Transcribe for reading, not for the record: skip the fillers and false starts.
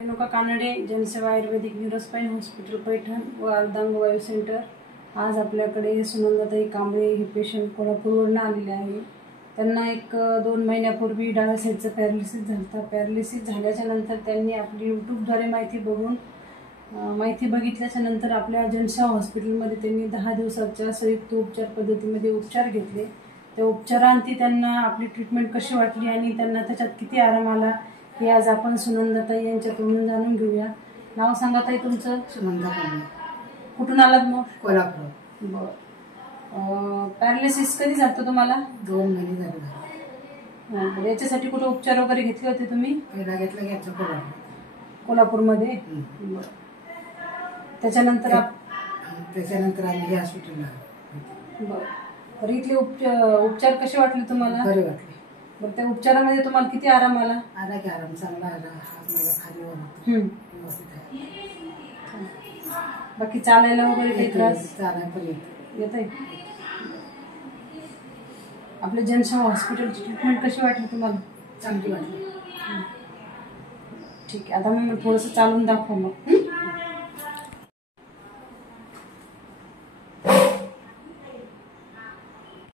रेणुका कानडे, जनसेवा आयुर्वेदिक neurospine hospital Paithan व अर्धांग वायू सेंटर। आज आपल्याकडे सुनंदाताई कांबळे हे पेशंट कोल्हापूरवरून आलेले आहे। त्यांना 1-2 महिन्यापूर्वी डाव्या साईडचा पॅरालिसिस झाला। पॅरालिसिस झाल्याच्या नंतर त्यांनी आपली यूट्यूबद्वारे माहिती बघितल्याच्या नंतर आपल्या जनसेवा हॉस्पिटलमध्ये त्यांनी 10 दिवसाच्या संयुक्त उपचार पद्धतीमध्ये उपचार घेतले। त्या उपचारांती त्यांना आपली ट्रीटमेंट कशी वाटली आणि त्यांना त्याच्यात किती आराम आला हे आज आपण सुनंदाताई यांच्याकडून जाणून घेऊया। नाव सांगा ताई तुमचं? सुनंदा कांबळे। कुठून आलात मग? कोल्हापूर। बरं, पॅरालिसिस कधी झालं तुम्हाला? 2 महिने झाले। याच्यासाठी कुठे उपचार वगैरे घेतले होते तुम्ही? पहिला घेतला कोल्हापूरमध्ये। बरं, त्याच्यानंतर आम्ही हे हॉस्पिटलला। बरं, इथले उपचार कसे वाटले तुम्हाला? बरे वाटले। बरं, त्या उपचारामध्ये तुम्हाला किती आराम आला? आला की आराम चांगला आला। हात माझा खाली वर व्यवस्थित आहे। बाकी चालायला वगैरे काही त्रास? चालायला पण येत आहे। आपल्या जनसेवा हॉस्पिटलची ट्रीटमेंट कशी वाटली तुम्हाला? चांगली वाटली। ठीक आहे, आता मग थोडंसं चालून दाखवा मग।